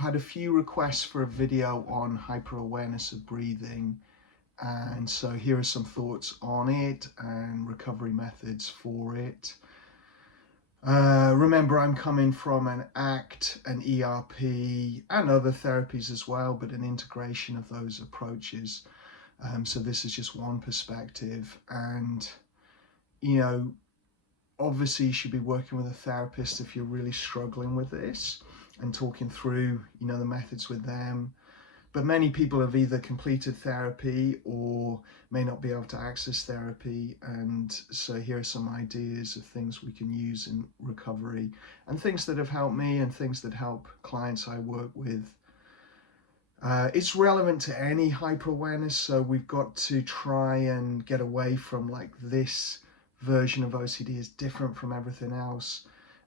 had a few requests for a video on hyperawareness of breathing, and so here are some thoughts on it and recovery methods for it. Remember, I'm coming from an ACT and ERP and other therapies as well, but an integration of those approaches. So this is just one perspective, and obviously you should be working with a therapist if you're really struggling with this and talking through the methods with them. But many people have either completed therapy or may not be able to access therapy, and so here are some ideas of things we can use in recovery and things that have helped me and things that help clients I work with. It's relevant to any hyper-awareness, so we've got to try and get away from like this version of OCD is different from everything else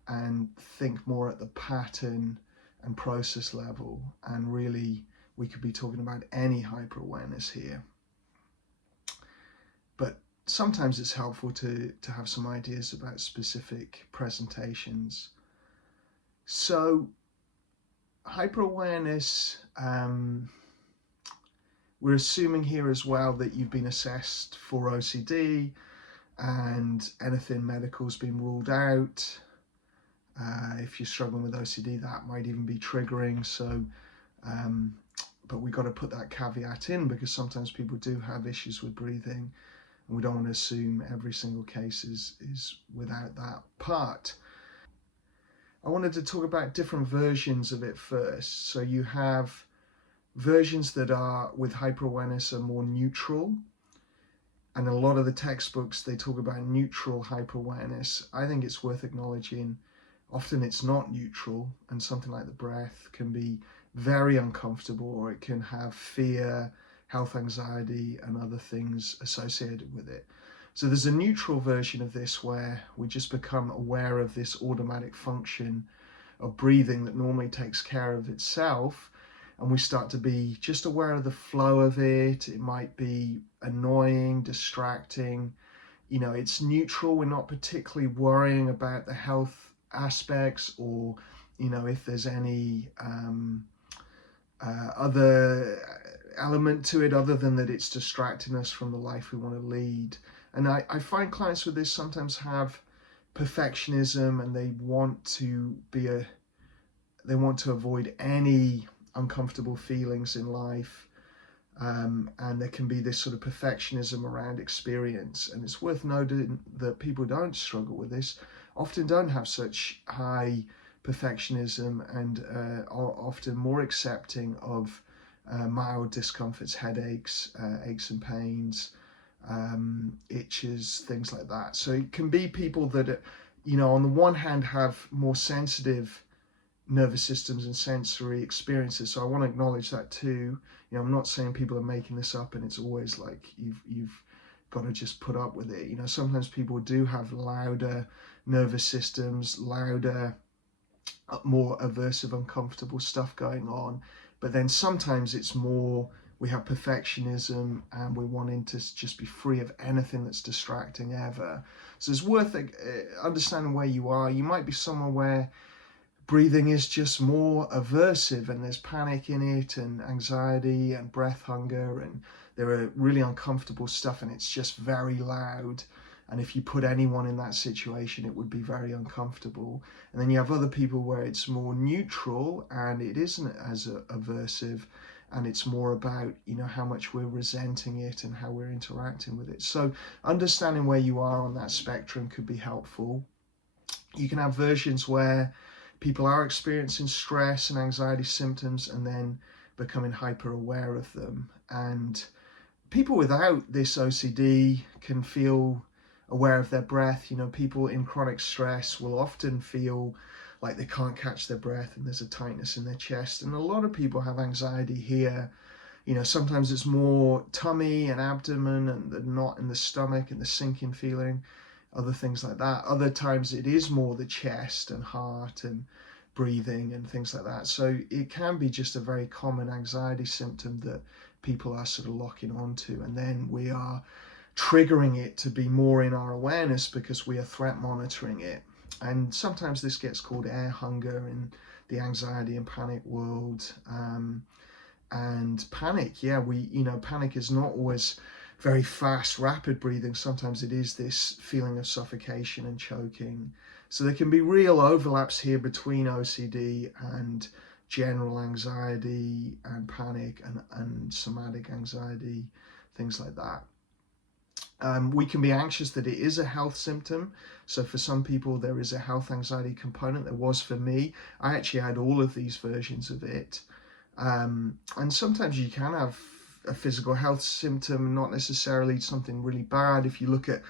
and think more at the pattern and process level, and really we could be talking about any hyper-awareness here. But sometimes it's helpful to have some ideas about specific presentations. So hyper-awareness, we're assuming here as well that you've been assessed for OCD and anything medical's been ruled out. If you're struggling with OCD, that might even be triggering. So but we got to put that caveat in, because sometimes people do have issues with breathing, and we don't want to assume every single case is without that part. I wanted to talk about different versions of it first. So you have versions that are with hyperawareness are more neutral, and a lot of the textbooks they talk about neutral hyperawareness. I think it's worth acknowledging often it's not neutral, and something like the breath can be very uncomfortable, or it can have fear, health anxiety and other things associated with it. So there's a neutral version of this where we just become aware of this automatic function of breathing that normally takes care of itself, and we start to be just aware of the flow of it. It might be annoying, distracting, it's neutral. We're not particularly worrying about the health aspects, or if there's any other element to it other than that it's distracting us from the life we want to lead. And I find clients with this sometimes have perfectionism, and they want to avoid any uncomfortable feelings in life, and there can be this sort of perfectionism around experience. And it's worth noting that people who don't struggle with this often don't have such high perfectionism, and are often more accepting of mild discomforts, headaches, aches and pains, itches, things like that. So it can be people that on the one hand have more sensitive nervous systems and sensory experiences. So I want to acknowledge that too. I'm not saying people are making this up and it's always like you've got to just put up with it. Sometimes people do have louder nervous systems, louder, more aversive, uncomfortable stuff going on. But then sometimes it's more, we have perfectionism and we're wanting to just be free of anything that's distracting ever. So it's worth understanding where you are. You might be somewhere where breathing is just more aversive and there's panic in it and anxiety and breath hunger, and there are really uncomfortable stuff and it's just very loud. And if you put anyone in that situation, it would be very uncomfortable. And then you have other people where it's more neutral and it isn't as aversive, and it's more about, how much we're resenting it and how we're interacting with it. So understanding where you are on that spectrum could be helpful. You can have versions where people are experiencing stress and anxiety symptoms and then becoming hyper aware of them. And people without this OCD can feel aware of their breath. People in chronic stress will often feel like they can't catch their breath and there's a tightness in their chest. And a lot of people have anxiety here. Sometimes it's more tummy and abdomen and the knot in the stomach and the sinking feeling, other things like that. Other times it is more the chest and heart and breathing and things like that. So it can be just a very common anxiety symptom that people are sort of locking onto, and then we are triggering it to be more in our awareness because we are threat monitoring it. And sometimes this gets called air hunger in the anxiety and panic world. And panic, yeah, panic is not always very fast, rapid breathing. Sometimes it is this feeling of suffocation and choking. So there can be real overlaps here between OCD and general anxiety and panic and somatic anxiety, things like that. We can be anxious that it is a health symptom. So for some people, there is a health anxiety component. There was for me. I actually had all of these versions of it. And sometimes you can have a physical health symptom, not necessarily something really bad. If you look at,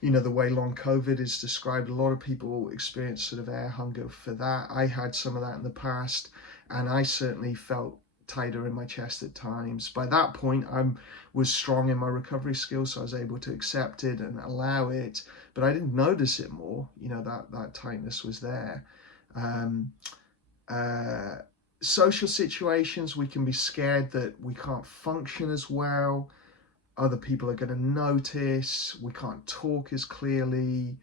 the way long COVID is described, a lot of people experience sort of air hunger for that. I had some of that in the past, and I certainly felt tighter in my chest at times. By that point, I was strong in my recovery skills, so I was able to accept it and allow it, but I didn't notice it more. That tightness was there. Social situations, we can be scared that we can't function as well. Other people are going to notice. We can't talk as clearly.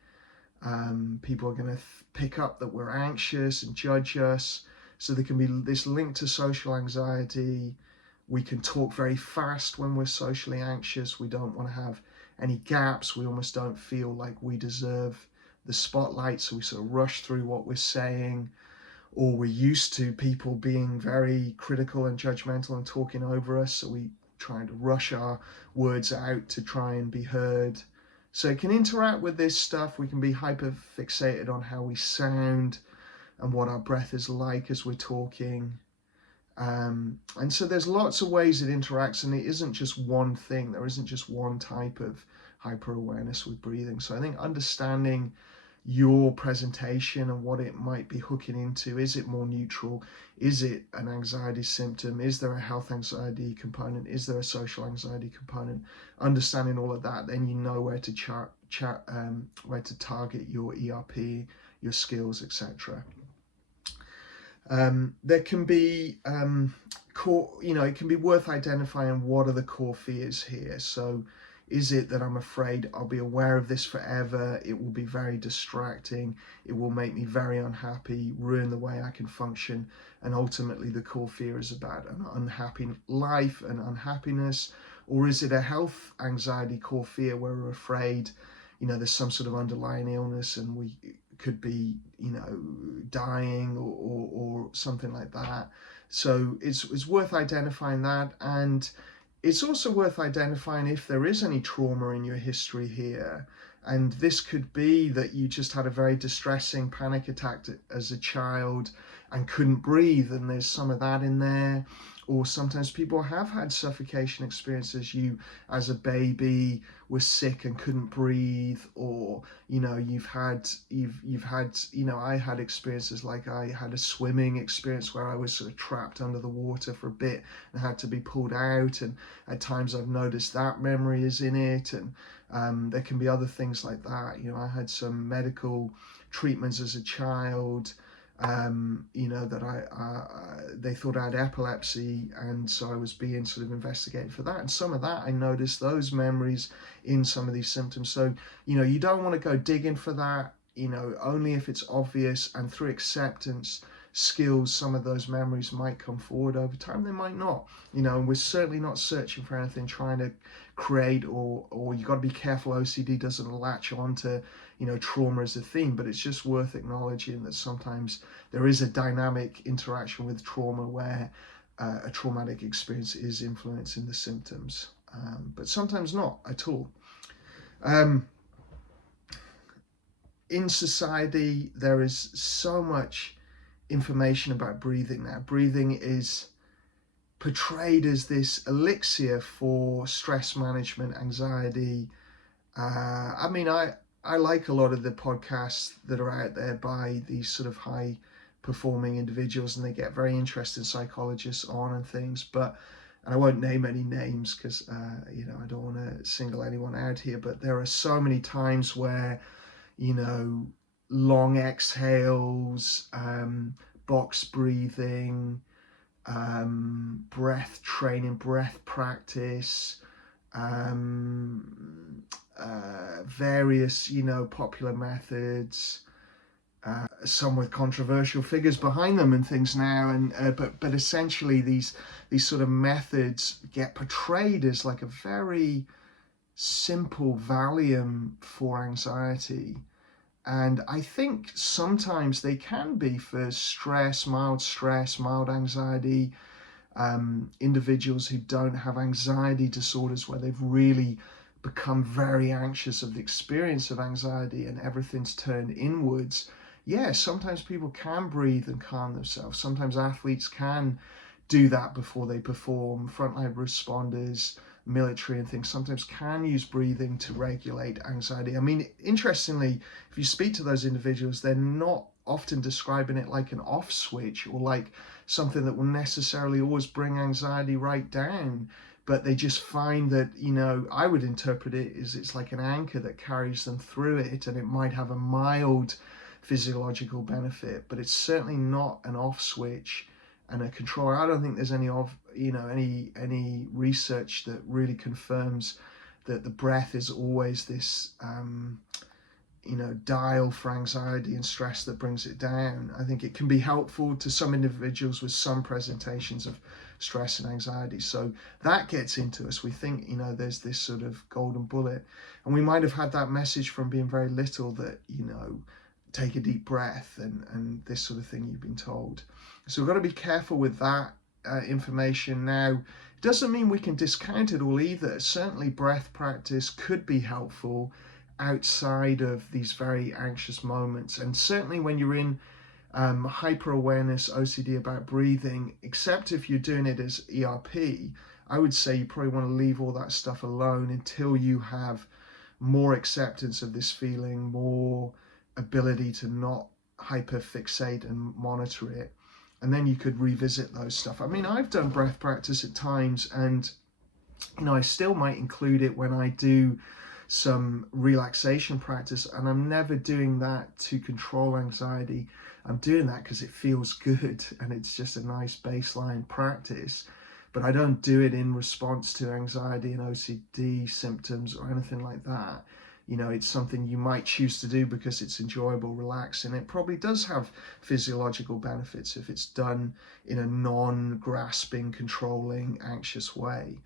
People are going to pick up that we're anxious and judge us. So there can be this link to social anxiety. We can talk very fast when we're socially anxious. We don't want to have any gaps. We almost don't feel like we deserve the spotlight, so we sort of rush through what we're saying. Or we're used to people being very critical and judgmental and talking over us, so we trying to rush our words out to try and be heard. So it can interact with this stuff. We can be hyper fixated on how we sound and what our breath is like as we're talking. And so there's lots of ways it interacts, and it isn't just one thing. There isn't just one type of hyper awareness with breathing. So I think understanding your presentation and what it might be hooking into. Is it more neutral? Is it an anxiety symptom? Is there a health anxiety component? Is there a social anxiety component? Understanding all of that, then you know where to where to target your ERP, your skills, etc. There can be it can be worth identifying what are the core fears here. So is it that I'm afraid I'll be aware of this forever? It will be very distracting. It will make me very unhappy, ruin the way I can function. And ultimately the core fear is about an unhappy life and unhappiness. Or is it a health anxiety core fear where we're afraid, there's some sort of underlying illness and we could be, dying or something like that. So it's worth identifying that. And it's also worth identifying if there is any trauma in your history here. And this could be that you just had a very distressing panic attack as a child and couldn't breathe, and there's some of that in there. Or sometimes people have had suffocation experiences. You, as a baby, were sick and couldn't breathe, or you've had I had experiences like I had a swimming experience where I was sort of trapped under the water for a bit and had to be pulled out, and at times I've noticed that memory is in it. And there can be other things like that. I had some medical treatments as a child. That they thought I had epilepsy, and so I was being sort of investigated for that. And some of that, I noticed those memories in some of these symptoms. So, you don't want to go digging for that, only if it's obvious, and through acceptance skills, some of those memories might come forward over time. They might not, and we're certainly not searching for anything, trying to create, or you got to be careful OCD doesn't latch on to trauma as a theme, but it's just worth acknowledging that sometimes there is a dynamic interaction with trauma where a traumatic experience is influencing the symptoms, but sometimes not at all. In society, there is so much information about breathing now. Breathing is portrayed as this elixir for stress management, anxiety. I like a lot of the podcasts that are out there by these sort of high performing individuals, and they get very interested psychologists on and things, and I won't name any names because I don't want to single anyone out here, but there are so many times where long exhales, box breathing, breath training, breath practice, various popular methods, some with controversial figures behind them and things now, and but essentially these sort of methods get portrayed as like a very simple Valium for anxiety. And I think sometimes they can be for stress, mild anxiety, individuals who don't have anxiety disorders where they've really become very anxious of the experience of anxiety and everything's turned inwards. Yeah, sometimes people can breathe and calm themselves. Sometimes athletes can do that before they perform. Frontline responders, military and things sometimes can use breathing to regulate anxiety. I mean, interestingly, if you speak to those individuals, they're not often describing it like an off switch or like something that will necessarily always bring anxiety right down, but they just find that, you know, I would interpret it as it's like an anchor that carries them through it, and it might have a mild physiological benefit, but it's certainly not an off switch and a controller. I don't think there's any research that really confirms that the breath is always this dial for anxiety and stress that brings it down. I think it can be helpful to some individuals with some presentations of stress and anxiety. So that gets into us. We think, there's this sort of golden bullet, and we might have had that message from being very little that, take a deep breath and this sort of thing you've been told. So we've got to be careful with that information. Now, it doesn't mean we can discount it all either. Certainly breath practice could be helpful outside of these very anxious moments, and certainly when you're in hyperawareness OCD about breathing, except if you're doing it as ERP, I would say you probably want to leave all that stuff alone until you have more acceptance of this feeling, more ability to not hyperfixate and monitor it, and then you could revisit those stuff. I mean, I've done breath practice at times, and I still might include it when I do some relaxation practice, and I'm never doing that to control anxiety. I'm doing that because it feels good and it's just a nice baseline practice, but I don't do it in response to anxiety and OCD symptoms or anything like that. It's something you might choose to do because it's enjoyable, relaxing. It probably does have physiological benefits if it's done in a non-grasping, controlling, anxious way.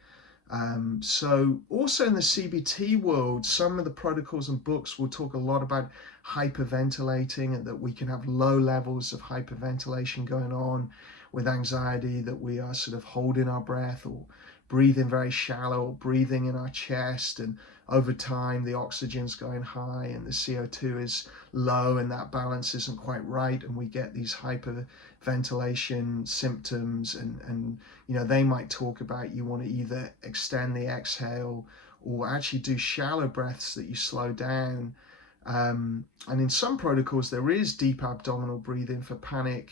So also in the CBT world, some of the protocols and books will talk a lot about hyperventilating, and that we can have low levels of hyperventilation going on with anxiety, that we are sort of holding our breath or breathing very shallow, or breathing in our chest, and over time the oxygen's going high and the CO2 is low, and that balance isn't quite right, and we get these hyperventilation symptoms. And they might talk about you want to either extend the exhale or actually do shallow breaths that you slow down. And in some protocols there is deep abdominal breathing for panic,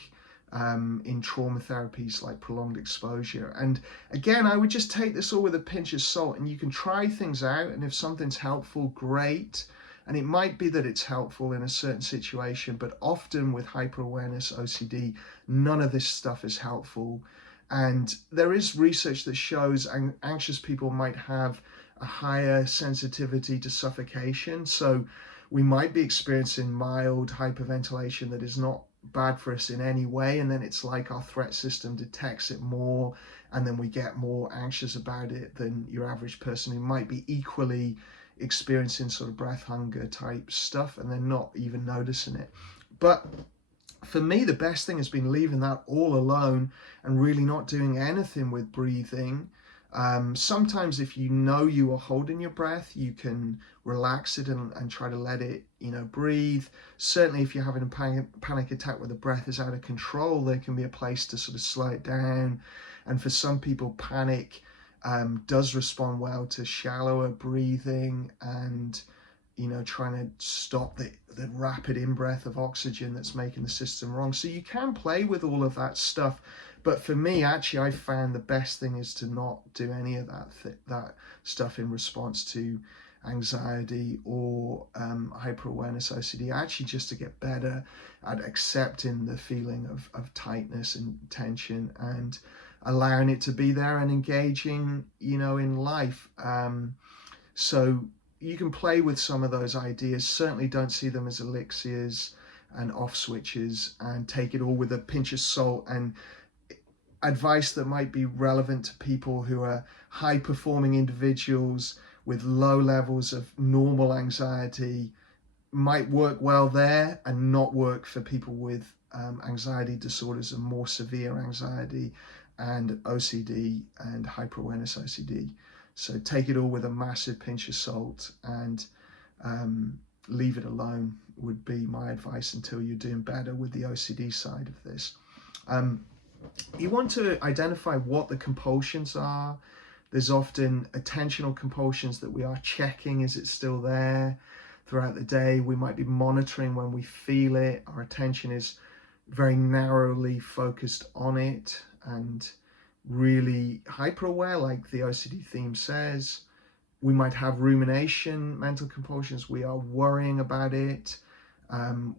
in trauma therapies like prolonged exposure. And again, I would just take this all with a pinch of salt, and you can try things out, and if something's helpful, great. And it might be that it's helpful in a certain situation, but often with hyperawareness OCD, none of this stuff is helpful. And there is research that shows anxious people might have a higher sensitivity to suffocation. So we might be experiencing mild hyperventilation that is not bad for us in any way, and then it's like our threat system detects it more, and then we get more anxious about it than your average person who might be equally experiencing sort of breath hunger type stuff and they're not even noticing it. But for me, the best thing has been leaving that all alone and really not doing anything with breathing. Sometimes if you are holding your breath, you can relax it and try to let it, breathe. Certainly if you're having a panic attack where the breath is out of control, there can be a place to sort of slow it down. And for some people, panic does respond well to shallower breathing and, trying to stop the rapid in-breath of oxygen that's making the system wrong. So you can play with all of that stuff. But for me, actually, I found the best thing is to not do any of that stuff in response to anxiety or hyperawareness OCD, actually just to get better at accepting the feeling of tightness and tension and allowing it to be there and engaging, in life. So you can play with some of those ideas. Certainly don't see them as elixirs. and off switches, and take it all with a pinch of salt. And advice that might be relevant to people who are high performing individuals with low levels of normal anxiety might work well there, and not work for people with anxiety disorders and more severe anxiety and OCD and hyperawareness OCD. So take it all with a massive pinch of salt, and leave it alone would be my advice until you're doing better with the OCD side of this. You want to identify what the compulsions are. There's often attentional compulsions that we are checking, is it still there throughout the day? We might be monitoring when we feel it. Our attention is very narrowly focused on it and really hyper aware, like the OCD theme says. We might have rumination, mental compulsions. We are worrying about it.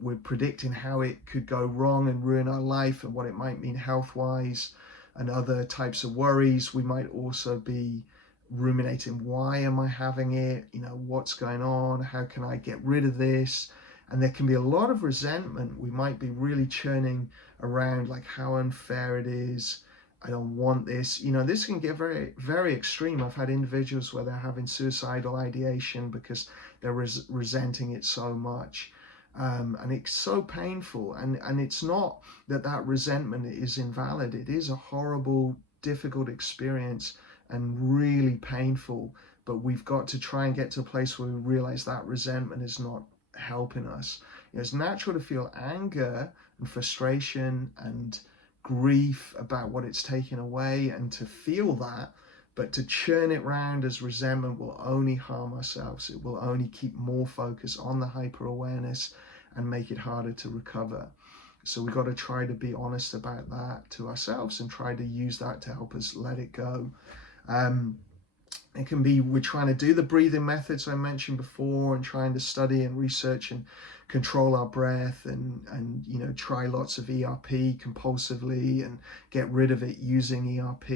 We're predicting how it could go wrong and ruin our life and what it might mean health-wise, and other types of worries. We might also be ruminating, why am I having it? What's going on? How can I get rid of this? And there can be a lot of resentment. We might be really churning around, like, how unfair it is. I don't want this. This can get very, very extreme. I've had individuals where they're having suicidal ideation because they're resenting it so much. And it's so painful. And it's not that resentment is invalid. It is a horrible, difficult experience and really painful. But we've got to try and get to a place where we realize that resentment is not helping us. It's natural to feel anger and frustration and grief about what it's taken away, and to feel that, but to churn it round as resentment will only harm ourselves. It will only keep more focus on the hyper awareness and make it harder to recover. So we've got to try to be honest about that to ourselves and try to use that to help us let it go. It can be, we're trying to do the breathing methods I mentioned before, and trying to study and research and control our breath, and try lots of ERP compulsively and get rid of it using ERP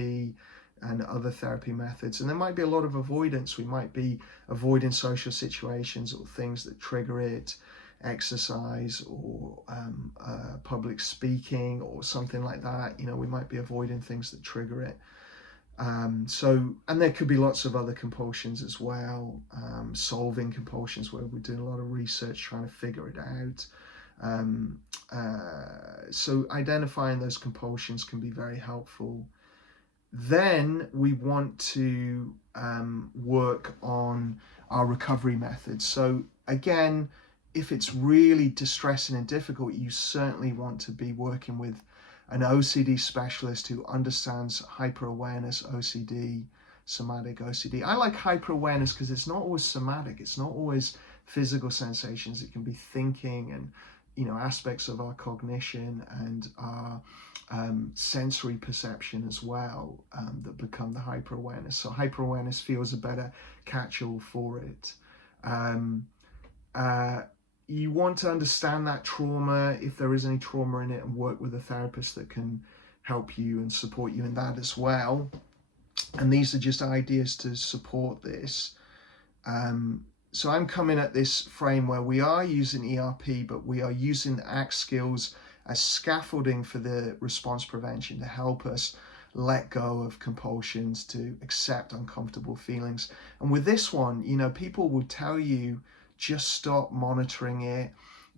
and other therapy methods. And there might be a lot of avoidance. We might be avoiding social situations or things that trigger it, exercise or public speaking or something like that. We might be avoiding things that trigger it. And there could be lots of other compulsions as well, solving compulsions, where we're doing a lot of research trying to figure it out. So identifying those compulsions can be very helpful. Then we want to work on our recovery methods. So again, if it's really distressing and difficult, you certainly want to be working with an OCD specialist who understands hyperawareness OCD, somatic OCD. I like hyperawareness because it's not always somatic. It's not always physical sensations. It can be thinking and aspects of our cognition and our sensory perception as well that become the hyperawareness. So hyperawareness feels a better catch-all for it. You want to understand that trauma, if there is any trauma in it, and work with a therapist that can help you and support you in that as well. And these are just ideas to support this. So I'm coming at this frame where we are using ERP, but we are using the ACT skills as scaffolding for the response prevention to help us let go of compulsions, to accept uncomfortable feelings. And with this one, people will tell you, just stop monitoring it,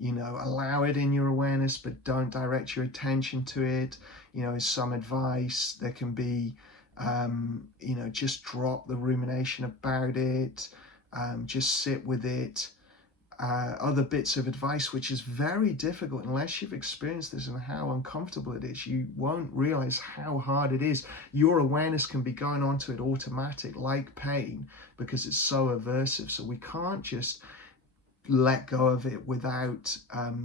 allow it in your awareness, but don't direct your attention to it. Is some advice. There can be, just drop the rumination about it, just sit with it. Other bits of advice, which is very difficult unless you've experienced this and how uncomfortable it is. You won't realize how hard it is. Your awareness can be going on to it automatic, like pain, because it's so aversive. So we can't just let go of it without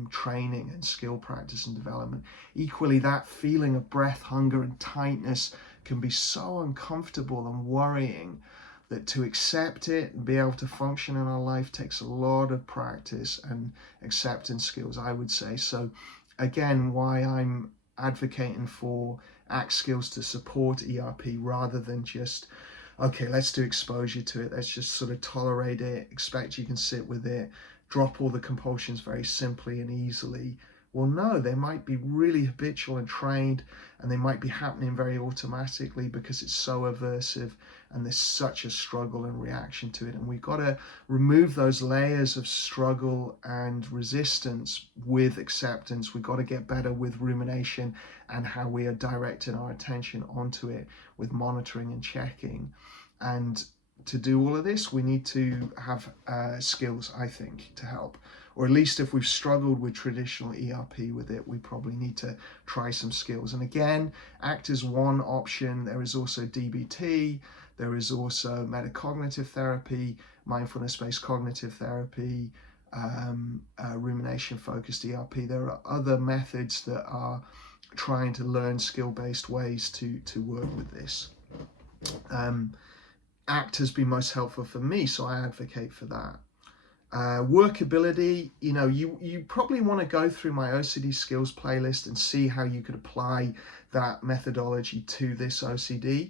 training and skill practice and development. Equally, that feeling of breath hunger and tightness can be so uncomfortable and worrying that to accept it and be able to function in our life takes a lot of practice and acceptance skills, I would say. So again, why I'm advocating for ACT skills to support ERP rather than just, okay, let's do exposure to it. Let's just sort of tolerate it, expect you can sit with it. drop all the compulsions very simply and easily. Well, no, they might be really habitual and trained, and they might be happening very automatically because it's so aversive and there's such a struggle and reaction to it. And we've got to remove those layers of struggle and resistance with acceptance. We've got to get better with rumination and how we are directing our attention onto it with monitoring and checking. And to do all of this, we need to have skills, I think, to help. Or at least if we've struggled with traditional ERP with it, we probably need to try some skills. And again, ACT is one option. There is also DBT. There is also metacognitive therapy, mindfulness-based cognitive therapy, rumination-focused ERP. There are other methods that are trying to learn skill-based ways to work with this. ACT has been most helpful for me, so I advocate for that. Workability, you probably want to go through my OCD skills playlist and see how you could apply that methodology to this OCD.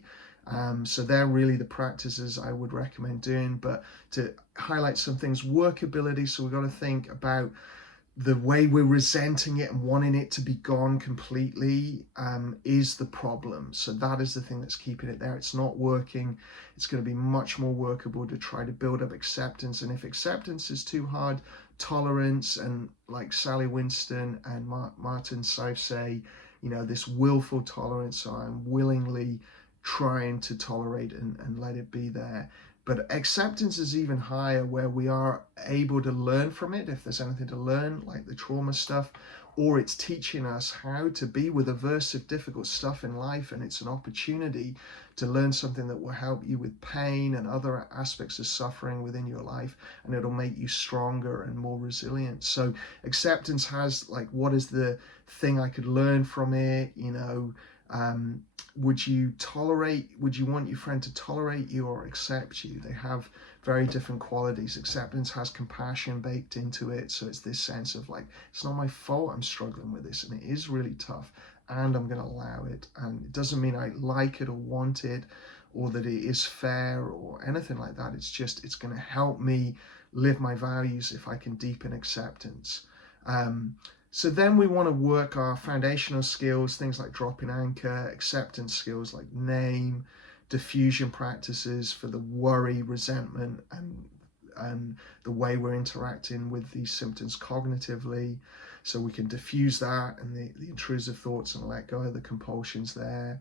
So they're really the practices I would recommend doing. But to highlight some things, workability, so we've got to think about the way we're resenting it and wanting it to be gone completely is the problem. So that is the thing that's keeping it there. It's not working. It's going to be much more workable to try to build up acceptance. And if acceptance is too hard, tolerance, and like Sally Winston and Martin Seif say, this willful tolerance, so I'm willingly trying to tolerate and let it be there. But acceptance is even higher, where we are able to learn from it, if there's anything to learn, like the trauma stuff, or it's teaching us how to be with aversive, difficult stuff in life, and it's an opportunity to learn something that will help you with pain and other aspects of suffering within your life, and it'll make you stronger and more resilient. So acceptance has, like, what is the thing I could learn from it? Would you want your friend to tolerate you or accept you? They have very different qualities. Acceptance has compassion baked into it. So it's this sense of like, it's not my fault I'm struggling with this, and it is really tough, and I'm going to allow it. And it doesn't mean I like it or want it or that it is fair or anything like that. It's just, it's going to help me live my values if I can deepen acceptance. So then we want to work our foundational skills, things like dropping anchor, acceptance skills like name, diffusion practices for the worry, resentment, and the way we're interacting with these symptoms cognitively. So we can diffuse that and the intrusive thoughts and let go of the compulsions there.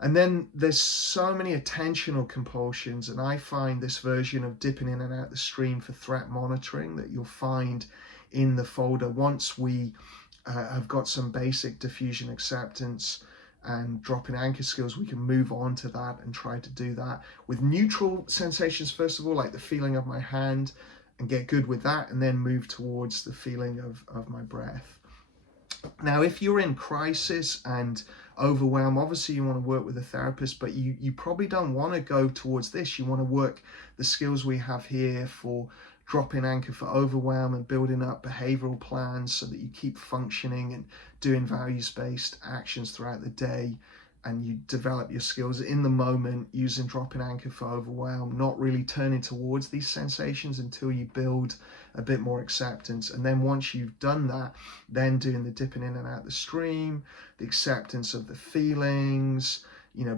And then there's so many attentional compulsions, and I find this version of dipping in and out the stream for threat monitoring that you'll find in the folder. Once we have got some basic diffusion acceptance and dropping anchor skills, we can move on to that and try to do that with neutral sensations first of all, like the feeling of my hand, and get good with that, and then move towards the feeling of my breath. Now, if you're in crisis and overwhelm, obviously you want to work with a therapist, but you probably don't want to go towards this. You want to work the skills we have here for dropping anchor for overwhelm and building up behavioral plans so that you keep functioning and doing values-based actions throughout the day, and you develop your skills in the moment using dropping anchor for overwhelm, not really turning towards these sensations until you build a bit more acceptance. And then once you've done that, then doing the dipping in and out the stream, the acceptance of the feelings,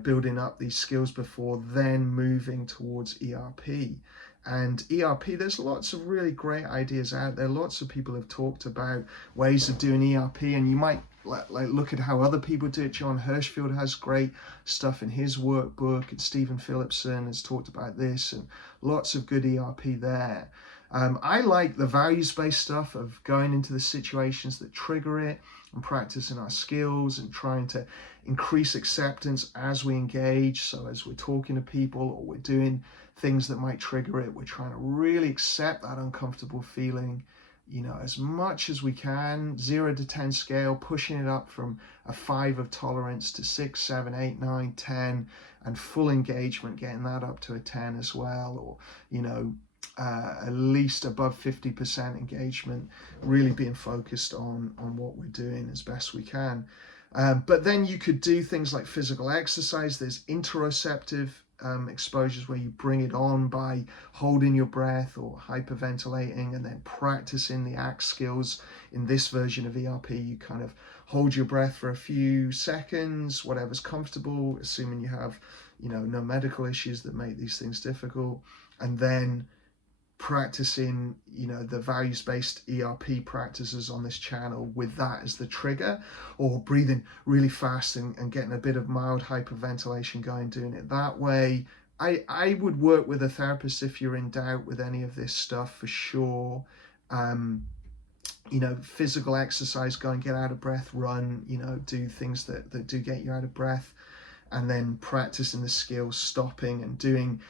building up these skills before then moving towards ERP. And ERP, there's lots of really great ideas out there. Lots of people have talked about ways of doing ERP, and you might like look at how other people do it. John Hirschfield has great stuff in his workbook, and Stephen Phillipson has talked about this, and lots of good ERP there. I like the values-based stuff of going into the situations that trigger it and practicing our skills and trying to increase acceptance as we engage. So as we're talking to people or we're doing things that might trigger it, we're trying to really accept that uncomfortable feeling, as much as we can. 0 to 10 scale, pushing it up from a 5 of tolerance to 6, 7, 8, 9, 10, and full engagement, getting that up to a 10 as well, or at least above 50% engagement, really being focused on what we're doing as best we can. But then you could do things like physical exercise. There's interoceptive exposures where you bring it on by holding your breath or hyperventilating, and then practicing the ACT skills. In this version of ERP, you kind of hold your breath for a few seconds, whatever's comfortable, assuming you have, no medical issues that make these things difficult, and then practicing, the values-based ERP practices on this channel with that as the trigger, or breathing really fast and getting a bit of mild hyperventilation going, doing it that way. I would work with a therapist if you're in doubt with any of this stuff, for sure. Physical exercise, go and get out of breath, run, do things that do get you out of breath, and then practicing the skills, stopping and doing,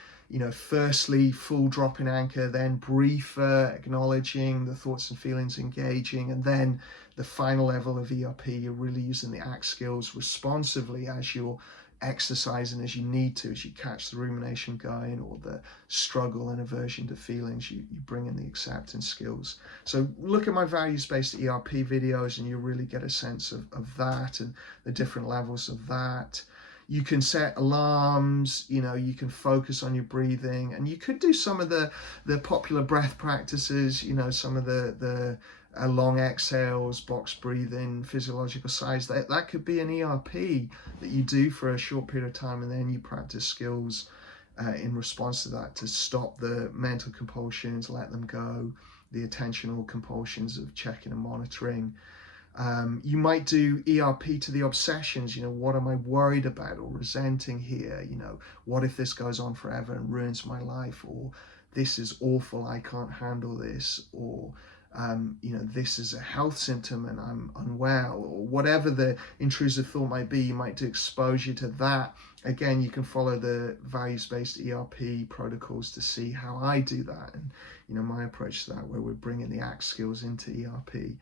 firstly full dropping anchor, then briefer, acknowledging the thoughts and feelings, engaging, and then the final level of ERP, you're really using the ACT skills responsively as you're exercising, as you need to, as you catch the rumination going or the struggle and aversion to feelings, you bring in the acceptance skills. So look at my values-based ERP videos and you really get a sense of that and the different levels of that. You can set alarms, you can focus on your breathing, and you could do some of the popular breath practices, some of the long exhales, box breathing, physiological sighs. That could be an ERP that you do for a short period of time, and then you practice skills in response to that to stop the mental compulsions, let them go, the attentional compulsions of checking and monitoring. You might do ERP to the obsessions, what am I worried about or resenting here? What if this goes on forever and ruins my life? Or this is awful, I can't handle this. Or, this is a health symptom and I'm unwell. Or whatever the intrusive thought might be, you might do exposure to that. Again, you can follow the values-based ERP protocols to see how I do that. And, my approach to that, where we're bringing the ACT skills into ERP.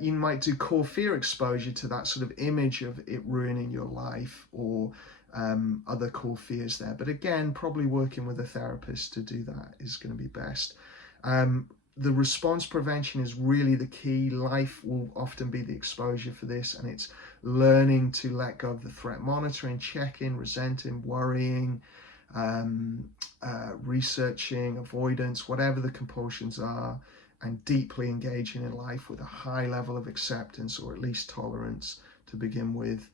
You might do core fear exposure to that sort of image of it ruining your life, or other core fears there. But again, probably working with a therapist to do that is going to be best. The response prevention is really the key. Life will often be the exposure for this, and it's learning to let go of the threat monitoring, checking, resenting, worrying, researching, avoidance, whatever the compulsions are, and deeply engaging in life with a high level of acceptance, or at least tolerance to begin with.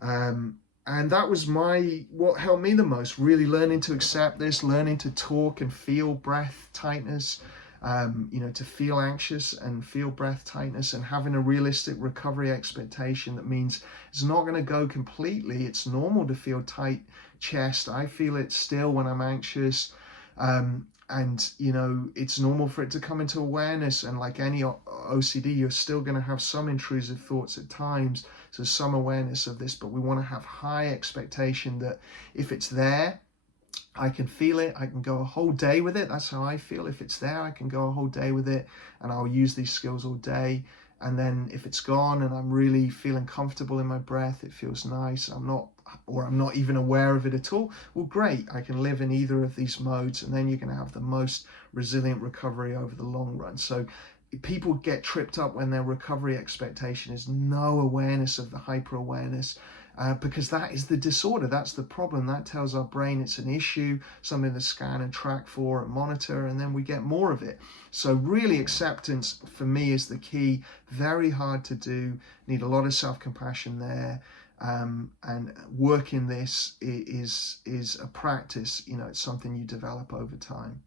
And that was what helped me the most, really learning to accept this, learning to talk and feel breath tightness, to feel anxious and feel breath tightness, and having a realistic recovery expectation that means it's not going to go completely. It's normal to feel tight chest. I feel it still when I'm anxious. And it's normal for it to come into awareness, and like any OCD, you're still going to have some intrusive thoughts at times, so some awareness of this. But we want to have high expectation that if it's there, I can feel it, I can go a whole day with it. That's how I feel. If it's there, I can go a whole day with it, and I'll use these skills all day. And then if it's gone and I'm really feeling comfortable in my breath, it feels nice, I'm not even aware of it at all, well, great, I can live in either of these modes, and then you're going to have the most resilient recovery over the long run. So people get tripped up when their recovery expectation is no awareness of the hyper-awareness, because that is the disorder, that's the problem. That tells our brain it's an issue, something to scan and track for and monitor, and then we get more of it. So really, acceptance for me is the key. Very hard to do, need a lot of self-compassion there. And working this is a practice, it's something you develop over time.